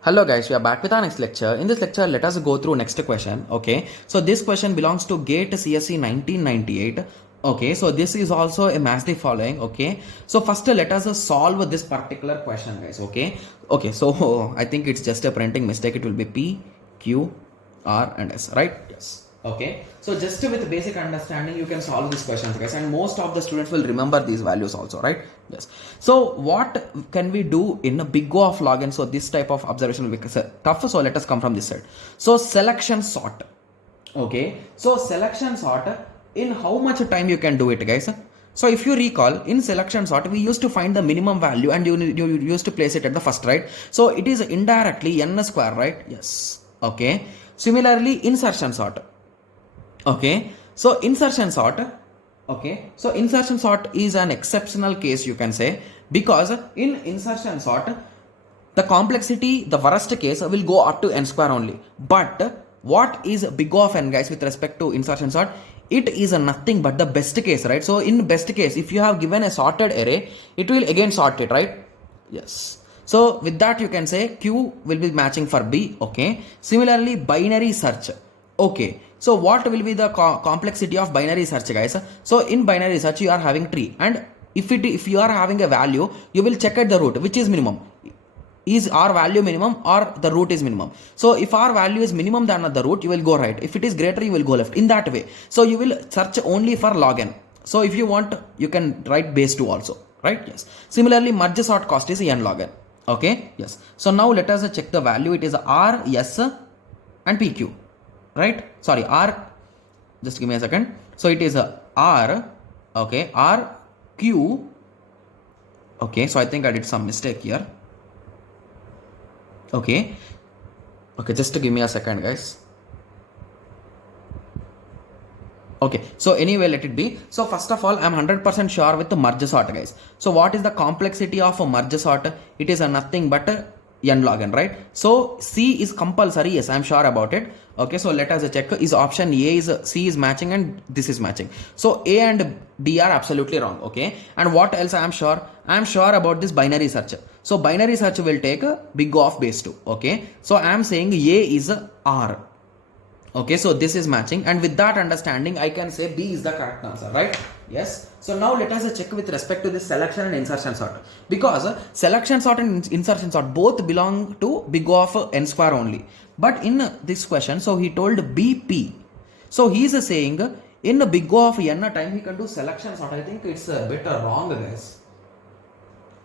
Hello guys, we are back with our next lecture. In this lecture, let us go through next question. Okay, so this question belongs to GATE CSE 1998. Okay, so this is also a match the following. Okay, so first let us solve this particular question, guys. Okay, so I think it's just a printing mistake. It will be P, Q, R, and S, right? Yes. Okay, so just with basic understanding you can solve these questions, guys, and most of the students will remember these values also, right? Yes. So what can we do in a big O of log n? So this type of observation will be tough, so let us come from this side. So selection sort. Okay, so selection sort, in how much time you can do it, guys? So if you recall, in selection sort we used to find the minimum value and you used to place it at the first, right? So it is indirectly n square, right? Yes. Okay, similarly insertion sort. Okay, so insertion sort. Okay, so insertion sort is an exceptional case, you can say, because in insertion sort the complexity, the worst case, will go up to n square only. But what is big O of n, guys, with respect to insertion sort? It is nothing but the best case, right? So in best case, if you have given a sorted array, it will again sort it, right? Yes. So with that you can say Q will be matching for B. Okay, similarly binary search. Okay, so what will be the complexity of binary search, guys? So in binary search you are having tree, and if you are having a value, you will check at the root which is minimum. Is our value minimum or the root is minimum? So if our value is minimum than the root, you will go right. If it is greater, you will go left. In that way, so you will search only for log n. So if you want, you can write base 2 also, right? Yes. Similarly, merge sort cost is n log n. Okay, yes. So now let us check the value. It is R, S, and PQ, right? Sorry, R. Just give me a second. So it is R. Okay, R, Q. Okay, so I think I did some mistake here. Okay, just give me a second, guys. Okay, so anyway, let it be. So first of all, I'm 100% sure with the merge sort, guys. So what is the complexity of a merge sort? It is nothing but n log n, right? So C is compulsory. Yes, I'm sure about it. Okay, so let us check. Is option A is C is matching and this is matching. So A and D are absolutely wrong. Okay, and what else I am sure? I am sure about this binary search. So binary search will take a big O of base 2. Okay, so I am saying A is R. Okay, so this is matching, and with that understanding I can say B is the correct answer, right? Yes. So now let us check with respect to this selection and insertion sort, because selection sort and insertion sort both belong to big O of n square only. But in this question, so he told BP, so he is saying in a big O of n time he can do selection sort. I think it's a bit wrong, guys.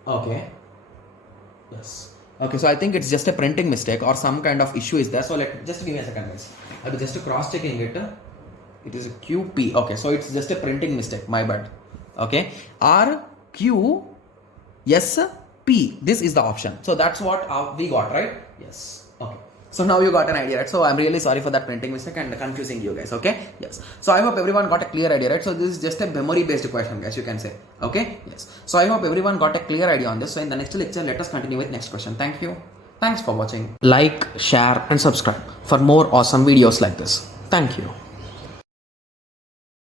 Okay, yes. Okay, so I think it's just a printing mistake or some kind of issue is there. So just give me a second, guys. I'll be just cross checking it. It is a QP. Okay, so it's just a printing mistake. My bad. Okay, R Q S P. This is the option. So that's what we got, right? Yes. Okay. So now you got an idea, right? So I'm really sorry for that printing mistake and confusing you guys. Okay. Yes. So I hope everyone got a clear idea, right? So this is just a memory based question, guys, you can say. Okay. Yes. So I hope everyone got a clear idea on this. So in the next lecture, let us continue with next question. Thank you. Thanks for watching. Like, share, and subscribe for more awesome videos like this. Thank you.